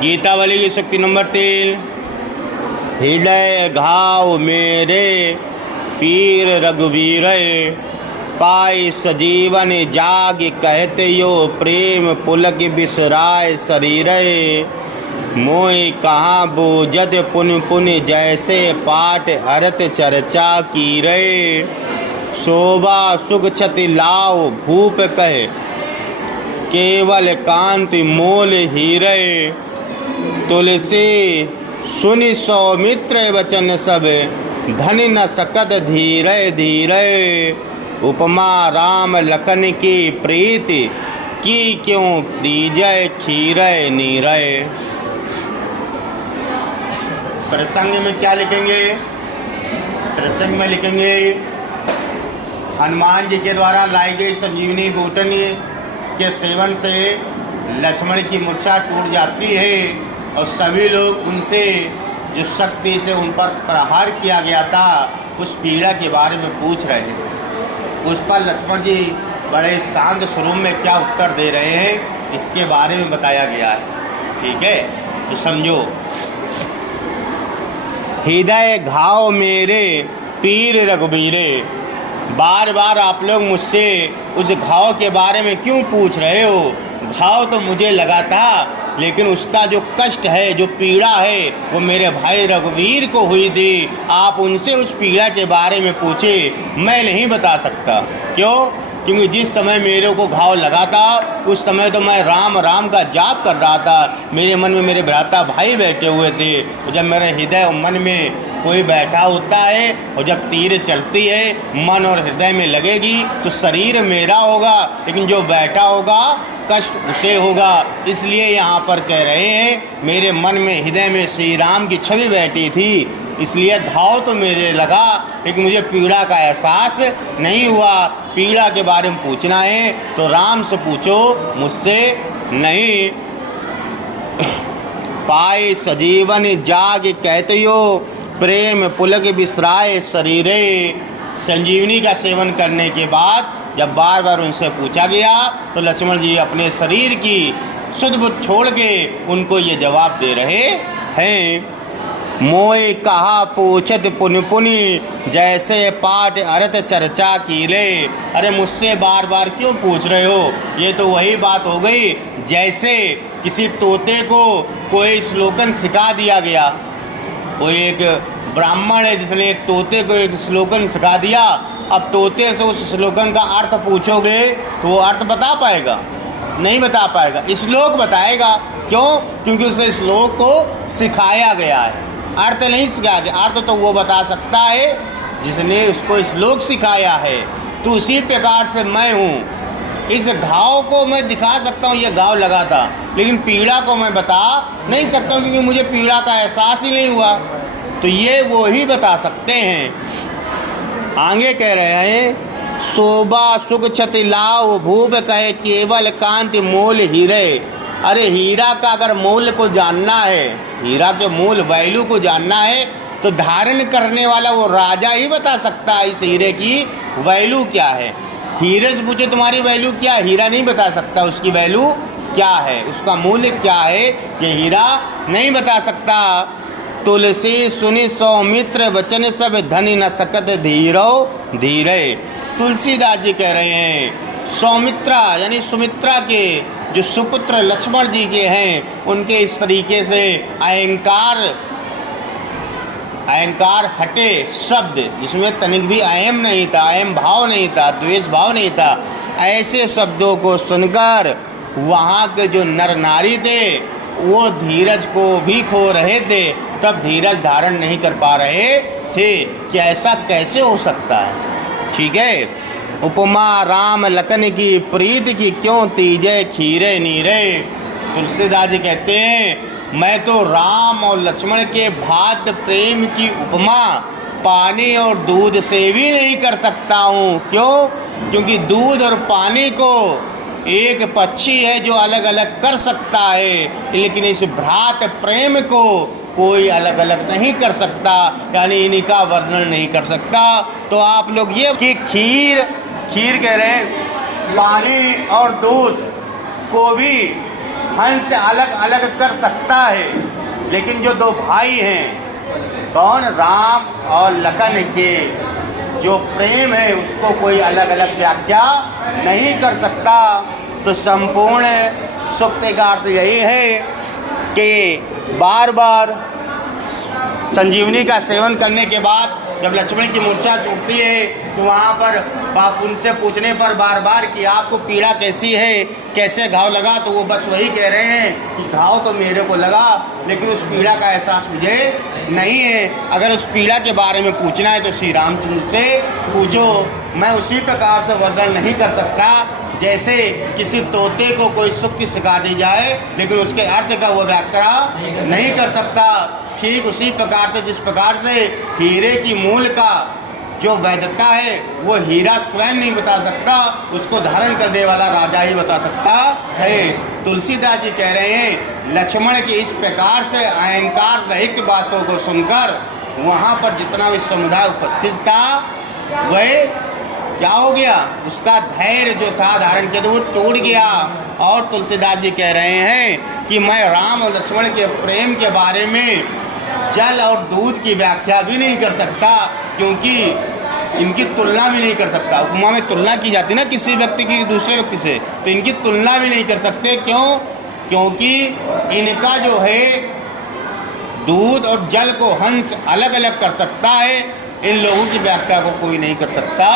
गीतावली की शक्ति नंबर 3। हृदय घाव मेरे पीर रघुवीर, पाई सजीवन जाग कहते यो प्रेम पुलक बिसराय शरीर। मोय कहाँ बूझत पुन पुन जैसे पाठ हरत चर्चा की रे। शोभा सुख क्षति लाओ भूप कहे केवल कांति मोल हीरे। तुलसी सुनि सौमित्र वचन सब धन न सकत धीरे धीरे। उपमा राम लखन की प्रीति की क्यों दीजय खीरे नीरे। प्रसंग में क्या लिखेंगे? प्रसंग में लिखेंगे हनुमान जी के द्वारा लाई गई संजीवनी बूटन के सेवन से लक्ष्मण की मूर्छा टूट जाती है और सभी लोग उनसे जो शक्ति से उन पर प्रहार किया गया था उस पीड़ा के बारे में पूछ रहे थे। उस पर लक्ष्मण जी बड़े शांत स्वरूप में क्या उत्तर दे रहे हैं इसके बारे में बताया गया है। ठीक है, तो समझो। हृदय घाव मेरे पीर रघुबीरे। बार बार आप लोग मुझसे उस घाव के बारे में क्यों पूछ रहे हो? घाव तो मुझे लगा था, लेकिन उसका जो कष्ट है, जो पीड़ा है, वो मेरे भाई रघुवीर को हुई थी। आप उनसे उस पीड़ा के बारे में पूछे, मैं नहीं बता सकता। क्यों? क्योंकि जिस समय मेरे को घाव लगा था उस समय तो मैं राम राम का जाप कर रहा था। मेरे मन में मेरे भ्राता भाई बैठे हुए थे। और जब मेरे हृदय और मन में कोई बैठा होता है और जब तीर चलती है मन और हृदय में लगेगी तो शरीर मेरा होगा, लेकिन जो बैठा होगा कष्ट उसे होगा। इसलिए यहाँ पर कह रहे हैं मेरे मन में हृदय में श्री राम की छवि बैठी थी, इसलिए घाव तो मेरे लगा, लेकिन मुझे पीड़ा का एहसास नहीं हुआ। पीड़ा के बारे में पूछना है तो राम से पूछो, मुझसे नहीं। पाए सजीवन जाग कहते हो प्रेम पुलक बिसराए शरीरे। संजीवनी का सेवन करने के बाद जब बार बार उनसे पूछा गया तो लक्ष्मण जी अपने शरीर की शुद्ध बुद्ध छोड़ के उनको ये जवाब दे रहे हैं। मोय कहा पूछत पुन पुनि जैसे पाठ अर्थ चर्चा की रे। अरे मुझसे बार बार क्यों पूछ रहे हो? ये तो वही बात हो गई जैसे किसी तोते को कोई श्लोकन सिखा दिया गया। कोई एक ब्राह्मण है जिसने एक तोते को एक श्लोकन सिखा दिया। अब तोते से उस श्लोकन का अर्थ पूछोगे तो वो अर्थ बता पाएगा? नहीं बता पाएगा। श्लोक बताएगा। क्यों? क्योंकि उस श्लोक को सिखाया गया है, अर्थ नहीं सिखाया गया। अर्थ तो वो बता सकता है जिसने उसको श्लोक सिखाया है। तो उसी प्रकार से मैं हूँ। इस घाव को मैं दिखा सकता हूँ, ये घाव लगा था, लेकिन पीड़ा को मैं बता नहीं सकता हूँ क्योंकि मुझे पीड़ा का एहसास ही नहीं हुआ। तो ये वो ही बता सकते हैं। आगे कह रहे हैं शोभा सुख क्षति लाओ भूप कहे केवल कांति मोल हीरे। अरे हीरा का अगर मूल्य को जानना है, हीरा के मूल वैल्यू को जानना है तो धारण करने वाला वो राजा ही बता सकता है इस हीरे की वैल्यू क्या है। हीरे से पूछे तुम्हारी वैल्यू क्या है, हीरा नहीं बता सकता उसकी वैल्यू क्या है, उसका मूल्य क्या है, ये हीरा नहीं बता सकता। तुलसी सुनि सौमित्र वचन सब धनी न सकत धीरो धीरे। तुलसीदास जी कह रहे हैं सौमित्रा यानी सुमित्रा के जो सुपुत्र लक्ष्मण जी के हैं उनके इस तरीके से अहंकार हटे शब्द जिसमें तनिक भी अहम नहीं था, अहम भाव नहीं था, द्वेष भाव नहीं था, ऐसे शब्दों को सुनकर वहाँ के जो नर नारी थे वो धीरज को भी खो रहे थे, तब धीरज धारण नहीं कर पा रहे थे कि ऐसा कैसे हो सकता है। ठीक है। उपमा राम लखन की प्रीत की क्यों तीजे खीरे नीरे। तुलसीदास जी कहते हैं मैं तो राम और लक्ष्मण के भात प्रेम की उपमा पानी और दूध से भी नहीं कर सकता हूँ। क्यों? क्योंकि दूध और पानी को एक पक्षी है जो अलग अलग कर सकता है, लेकिन इस भ्रात प्रेम को कोई अलग अलग नहीं कर सकता, यानी इनका वर्णन नहीं कर सकता। तो आप लोग ये कि खीर कह रहे हैं पानी और दूध को भी हंस अलग अलग कर सकता है, लेकिन जो दो भाई हैं, कौन, राम और लखन के जो प्रेम है उसको कोई अलग अलग व्याख्या नहीं कर सकता। तो संपूर्ण सूक्त का अर्थ यही है कि बार बार संजीवनी का सेवन करने के बाद जब लक्ष्मण की मूर्छा छूटती है तो वहाँ पर बाप उनसे पूछने पर बार बार कि आपको पीड़ा कैसी है, कैसे घाव लगा, तो वो बस वही कह रहे हैं कि घाव तो मेरे को लगा, लेकिन उस पीड़ा का एहसास मुझे नहीं है। अगर उस पीड़ा के बारे में पूछना है तो श्री रामचंद्र से पूछो। मैं उसी प्रकार से वर्णन नहीं कर सकता जैसे किसी तोते को कोई सुक्ति सिखा दी जाए लेकिन उसके अर्थ का वो व्याख्या नहीं कर सकता। ठीक उसी प्रकार से जिस प्रकार से हीरे की मूल का जो वैधता है वो हीरा स्वयं नहीं बता सकता, उसको धारण करने वाला राजा ही बता सकता है। तुलसीदास जी कह रहे हैं लक्ष्मण की इस प्रकार से अहंकार रहित बातों को सुनकर वहाँ पर जितना भी समुदाय उपस्थित था वह क्या हो गया, उसका धैर्य जो था धारण किया तो वो टूट गया। और तुलसीदास जी कह रहे हैं कि मैं राम और लक्ष्मण के प्रेम के बारे में जल और दूध की व्याख्या भी नहीं कर सकता, क्योंकि इनकी तुलना भी नहीं कर सकता। उपमा में तुलना की जाती ना किसी व्यक्ति की दूसरे व्यक्ति से, तो इनकी तुलना भी नहीं कर सकते। क्यों? क्योंकि इनका जो है दूध और जल को हंस अलग अलग कर सकता है, इन लोगों की व्याख्या को कोई नहीं कर सकता।